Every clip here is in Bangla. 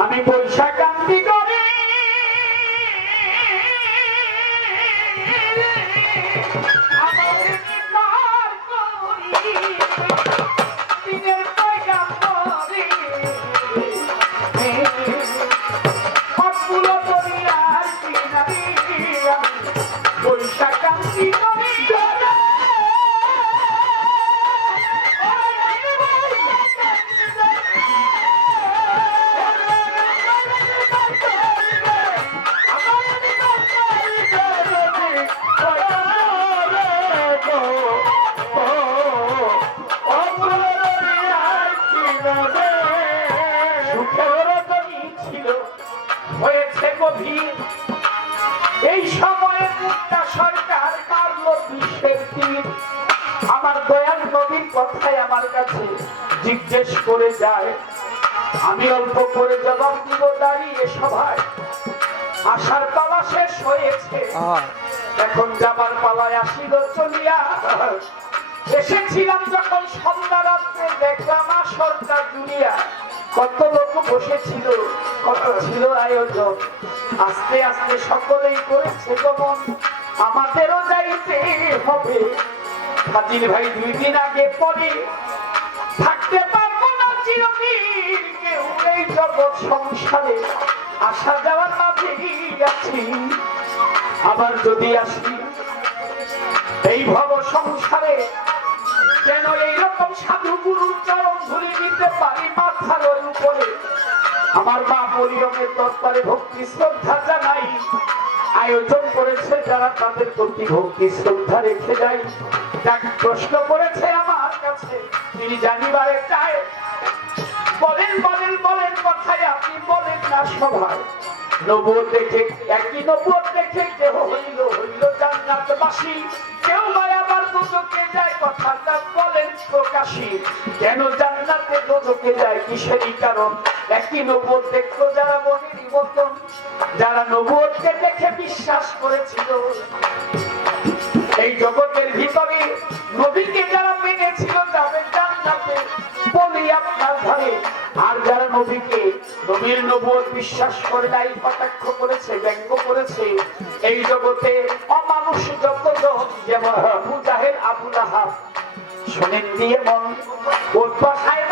আমি আমার নির্ধার করি, দিনের পয়গাম এই সময়ে মুক্তা সরকার মারল বিশ্বের তীর আমার দয়াল নবীর কথাই আমার কাছে জিজ্ঞেস করে যায়। আমি অল্প করে জবাব দিব দাঁড়িয়ে সভায়। আসার পালা শেষ হয়েছে। এখন যাবার পালায় আসিল চলিয়া। এসেছিলাম যখন সন্ধ্যা রাত্রে দেখলাম সরকার জুড়িয়া। কত লোক বসেছিল কত ছিল আয়োজন। আস্তে আস্তে সকলেই করেছে গমন। আমাদেরও যাইতে হবে। হাজির ভাই দুই দিন আগে পরে থাকতে পারব না চিরদিন কেউ এই জগৎ সংসারে। আসা যাওয়ার মাঝেই আছি। আবার যদি আসি, এই ভব সংসারে যেন এইরকম সাধু গুরুর চরণ ধুলি নিতে পারি মাথার উপরে। আমার মা পরিরমের দরবারে ভক্তি শ্রদ্ধা জানাই। আয়োজন করেছে যারা তাদের প্রতি ভক্তি শ্রদ্ধা রেখে যায়। যাক প্রশ্ন করেছে আমার কাছে, তিনি জানিবারে চায় বলেন বলেন বলেন কথায় আপনি বলেন না সভায়। নবুয় দেখে, একই নবুয় দেখে কেহ হইল হইল জান্নাতবাসী। কেউ নয় আবার দুজকে যায় কথাটা বলেন প্রকাশী। কেন জান্নাতে দুজকে যায়, কিসেরই কারণ? একই নবুয় দেখল যারা মনের মতন, যারা নবুয়কে দেখে বিশ্বাস করেছিল। এই জগতের ভিতরে নবীকে যারা মেনেছিল যাবে জান্নাতে বলি আপনার ধারে আর যারা নবীকে নবীর নবুয়ত বিশ্বাস করে নাই কটাক্ষ করেছে, ব্যঙ্গ করেছে, এই জগতে অমানুষ যতজন, যেমন আবু জাহেল, আবু লাহাব, শোনেন দিয়ে মন, ওর বাসায়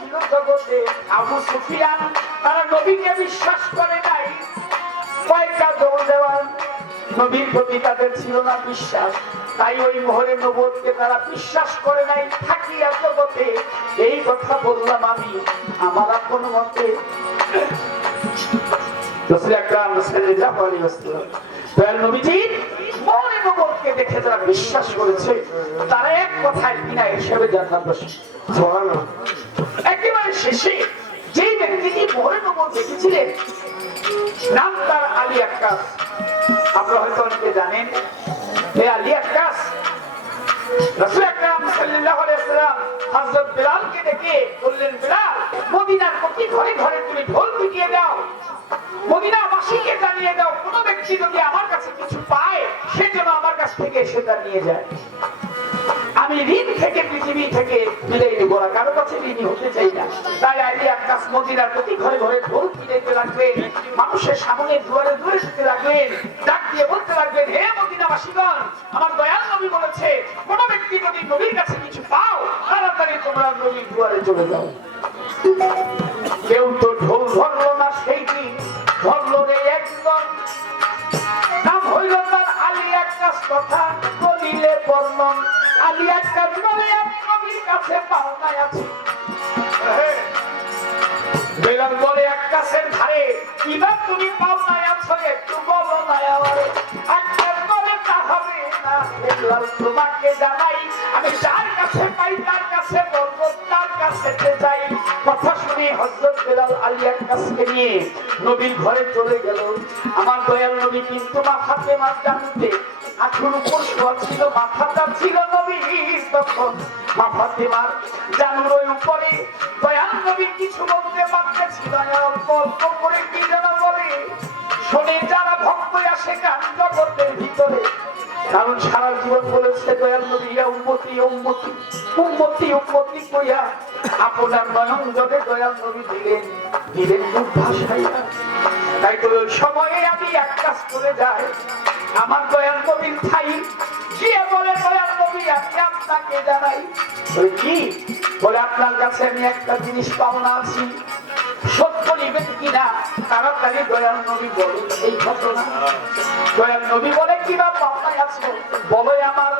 ছিল জগতে আবু সুফিয়ান। তারা নবীকে বিশ্বাস করে নাই। কয়েকটা দৌড় দেওয়ার নবীর প্রতি তাদের ছিল না বিশ্বাস। তাই ওই মোহরে নবদকে তারা বিশ্বাস করে নাই, থাকিয়া জগতে। এই কথা বললাম আমি আমার আপন মতে। রসুল আকরাম সাল্লাল্লাহু আলাইহি ওয়াসাল্লাম। দয়াল নবীজি নবদকে দেখে বিশ্বাস করেছে, তারা এক কথায় বিনা হিসেবে সুবহানাল্লাহ। একেবারে শেষে যেই ব্যক্তিটি মোহরে ডেকে বললেন, বিলাল, মদিনার প্রতি ঘরে ঘরে তুমি ঢোল পিটিয়ে দাও। মদিনা বাসীকে জানিয়ে দাও, কোন ব্যক্তি যদি আমার কাছে কিছু পায় সে যেন আমার কাছ থেকে সেটা নিয়ে যায়। আমি ঋণ থেকে পৃথিবী থেকে বিদায় নেব না, কারও কাছে ঋণী হতে চাই না। তাই আলী আকাশ মদিনার প্রতি ঘরে ঘরে ঢোল পিটাইতে লাগলেন মানুষের সামনে দুয়ারে দুয়ারে যেতে লাগলেন ডাক দিয়ে বলতে লাগলেন হে মদিনাবাসীগণ, আমার দয়াল নবী বলেছে, কোন ব্যক্তি যদি নবীর কাছে কিছু পাও, তাড়াতাড়ি তোমরা নবীর দুয়ারে চলে যাও। কেউ তো আলী আকাশ বলে আমি নবীর কাছে পাওনায় আছি। বেলাল বলে আকাশের ধারে কিবা তুমি পাওনায় আছো একটু বলো না আমারে আকাশ বলে তা হবে না বেলাল তোমাকে জানাই আমি যার কাছে পাই তার কাছে বলব তার কাছে যাই। কথা শুনে হজরত বেলাল আলী আকাশকে নিয়ে নবীর ঘরে চলে গেল। আমার দয়াল নবী কিন্তু মাথাতে মাছ জানতে আঠুর উপর শোয়া ছিল মাথাটা ছিল তখন নবী কিছু বলতে পারতেছিল না, অল্প অল্প করে কি যেন বলে। শোনে যারা ভক্ত আসে গান জগতের ভিতরে, কারণ সারা জীবন বলেছে, দয়াল নবীরা উন্মতি উন্মতি উন্মতি উন্মতি কইয়া আপনার নয়ন জলে দয়াল নবী দিলেন দিলেন মুখ ভাসাইয়া তাই তো সময়ে আমি এক কাজ করে যাই, আমার দয়াল নবীর পাওনা সত্য নিবেন কিনা? তাড়াতাড়ি দয়াল নবী বলে এই ঘটনা। দয়াল বলে, কি বা পাওনায় আছো? বলো আমার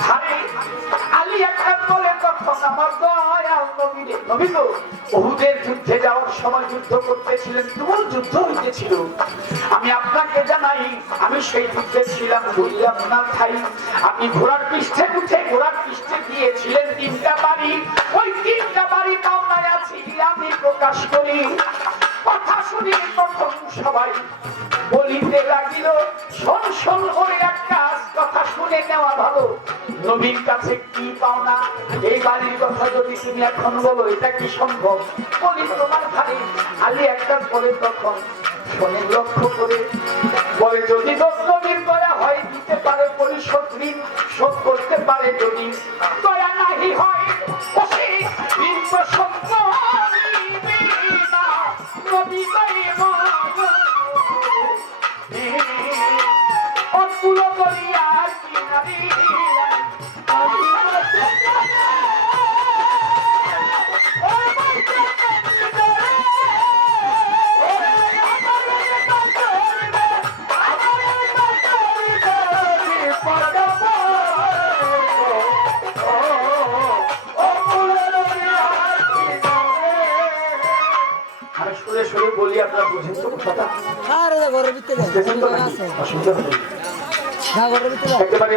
ধারে। আলী একটা বলে, তখন আমার গো বহুদের যুদ্ধে যাওয়ার সময় যুদ্ধ করতেছিলেন তুমুল যুদ্ধ হইতেছিল। আমি আপনাকে জানাই, আমি সেই যুদ্ধে ছিলাম বলি আপনার ঠাই আপনি ঘোড়ার পৃষ্ঠে উঠে ঘোড়ার পৃষ্ঠে দিয়েছিলেন তিনটা বাড়ি। ওই তিনটা বাড়ি পাওনায় আছি আমি প্রকাশ করি। কথা শুনি তখন সবাই বলিতে লাগিল, শোন শোন কাজ নেওয়া ভালো। নবীর কাছে কি পাও না এই বাড়ির কথা যদি তুমি এখন বলো, এটা কি সম্ভব? বলি তোমার ভাই আলী একটা পরে তখন লক্ষ্য করে বলে, যদি হয়, দিতে পারে পরিশোধ ঋণ, শোধ করতে পারে যদি নাহি হয়।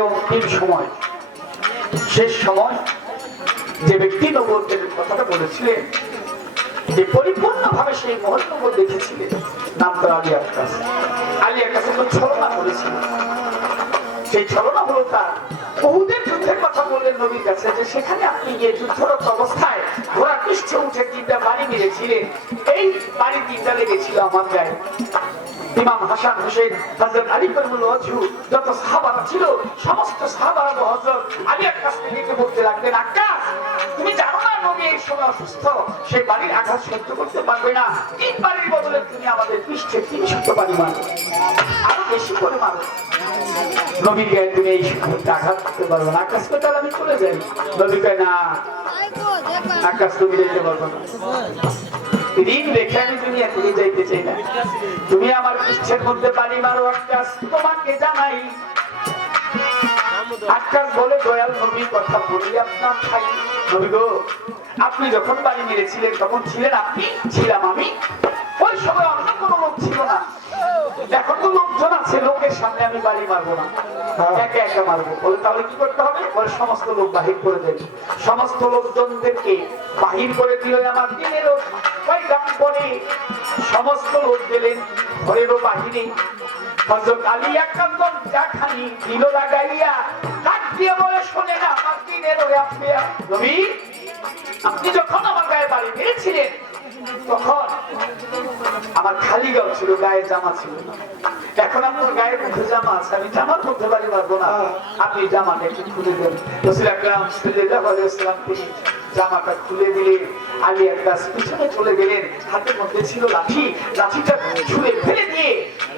অন্তিম সময়। যে ব্যক্তি নবতের কথাটা বলেছিলেন, যে পরিপূর্ণভাবে সেই মহত্ব দেখেছিলেন, নাম তো আলী আকাশ। ছলনা করেছিল সেই ছলনা হলো তার। বহুদের কথা বললেন নবীর কাছে যে সেখানে আপনি গিয়ে যুদ্ধরত অবস্থায় ঘোড়া পৃষ্ঠে উঠে তিনটা বাড়ি মেরেছিলেন। এই বাড়ি তিনটা লেগেছিল আমার গায়ে। ইমাম হাসান হোসেন, হযরত আলী করিমুল ওয়াজহু, যত সাহাবারা ছিল, সমস্ত সাহাবারা হযরত আলী আকাশ থেকে বলতে লাগলেন আকাশ তুমি জানো না এই সময় অসুস্থ বাড়ির আঘাত সহ্য করতে পারবে না। তিন বাড়ির বদলে তুমি আমাদের পৃষ্ঠে তিন বাড়ি মারো আরও বেশি করে মারো তুমি আমি তুমি যাইতে চাই তুমি আমার পৃষ্ঠের মধ্যে বাড়ি মারো, আকাশ তোমাকে জানাই। আকাশ বলে দয়াল নবীর কথা বলি আপনার ভাই। নবী গো আপনি যখন বাড়ি মেরেছিলেন তখন ছিলেন আপনি? ছিলাম আমি। ওই সময় অন্য কোনো লোক ছিল না। এখন তো লোকজন আছে লোকের সামনে আমি বাড়ি মারবো না। একা একা মারবো। বলে তাহলে কি করতে হবে? বলে সমস্ত লোক বাহির করে দেবে। সমস্ত লোকজনদেরকে বাহির করে দিল আমার দিনেরও কয়েকটা পরে সমস্ত লোক গেলেন ঘরেরও বাহিরে। হযরত আলী একান্ত দেখানি দিল লাগাইয়া ডাক দিয়ে বলে, শোনে না, আমার দিনের ওই আপনি নবী, আপনি যখন আমার গায়ে বাড়ি মেরেছিলেন আমার খালি গাও ছিল, গায়ে জামা ছিল। এখন আপনার গায়ে মধ্যে জামা আছে, আমি জামা পরতে পারি পারব না। আপনি জামাটা একটু খুলে দেন। রসুল আকরাম সাল্লাল্লাহু আলাইহি তিনি জামাটা খুলে দিলেন। আলী একটা পিছনে চলে গেলেন। হাতের মধ্যে ছিল লাঠি। লাঠিটা ছুঁড়ে ফেলে দিয়ে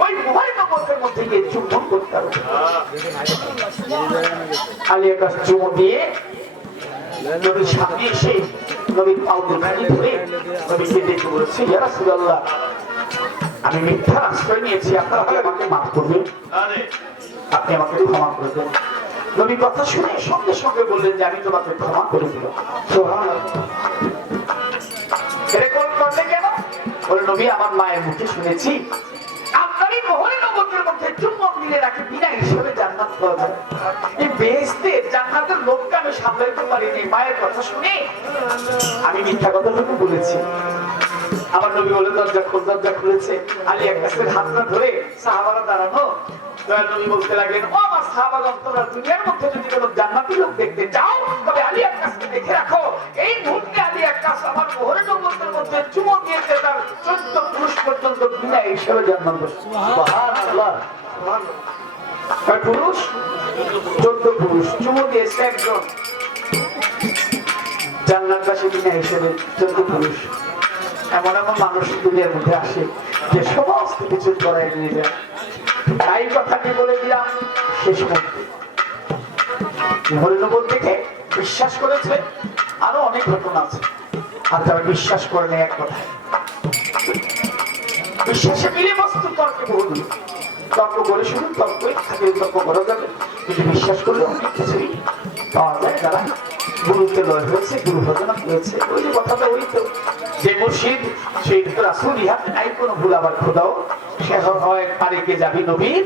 ওই মোবাইল নম্বরের মধ্যে গিয়ে চুম্বন করতে হবে। আলী একটা চুমো দিয়ে নবীর সামনে এসে নবীর পাও দুখানি ধরে নবীকে ডেকে বলেছে ইয়া রাসূলুল্লাহ আমি মিথ্যার আশ্রয় নিয়েছি আপনারা হলে আমাকে মাফ করবেন। আপনি আমাকে ক্ষমা করে দেন। নবী কথা শুনে সঙ্গে সঙ্গে বললেন যে আমি তোমাকে ক্ষমা করে দিলাম এরকম করলে কেন? বলে নবী আমার মায়ের মুখে শুনেছি মধ্যে রাখি, বিনা হিসেবে জান্নাত পাওয়া যায় এই বেহেস্তে জান্নাতের লোককে আমি সামলাইতে পারিনি, মায়ের কথা শুনে। আমি মিথ্যা কথাটুকু বলেছি। আমার নবী বলে, দরজা খোল, দরজা খুলেছে। আলী এক কাছে হাতটা ধরে সাহাবারা দাঁড়ানো। দয়াল নবী বলতে লাগলেন, ও পুরুষ পর্যন্ত বিনা হিসেবে চোদ্দ পুরুষ। এমন এমন মানুষ দুনিয়ার মধ্যে আসে, যে সমস্ত কিছু করাই নিয়ে যায়। তাই কথাটি বলে দিলাম শেষ মুহূর্তে হরিণবল থেকে বিশ্বাস করেছে, আরও অনেক ঘটনা আছে। আর তারা বিশ্বাস করে এক কথা বিশ্বাসে মিলে বস্তু, তর্কে বহু তর্ক করে শুনুন তর্কই থাকে, তর্ক করা যাবে। কিন্তু বিশ্বাস করলে অনেক কিছুই পাওয়া যায় তারা গুরুত্বে লয় হয়েছে, গুরু ভজনা হয়েছে ওই যে কথাটা ওই তো। যে মুর্শিদ, সেই রাসুল, ইহাতে নাই, কোনো ভুল আবার খোদাও। সে হয় পারিকে যাবি নবীর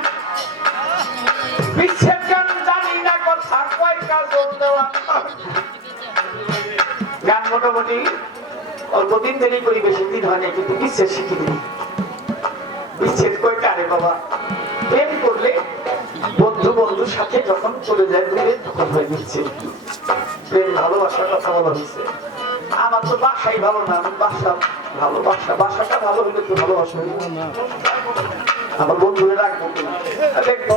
বিচ্ছেদ গান জানি না কয় মোটামুটি অল্পদিন দেরি করি, বেশি দিন হয়নি কিন্তু বিচ্ছেদ শিখি দিই। বিচ্ছেদ কই কারে বাবা? প্রেম করলে বন্ধু বন্ধুর সাথে যখন চলে যায়, দূরে, তখন হয়ে প্রেম ভালোবাসার কথা বলা হয়েছে। আমার তো বাসাই ভালো না বাসা ভালো, বাসা, বাসাটা ভালো হইলে তো ভালোবাসা। আমার বন্ধুরা রাখব দেখব।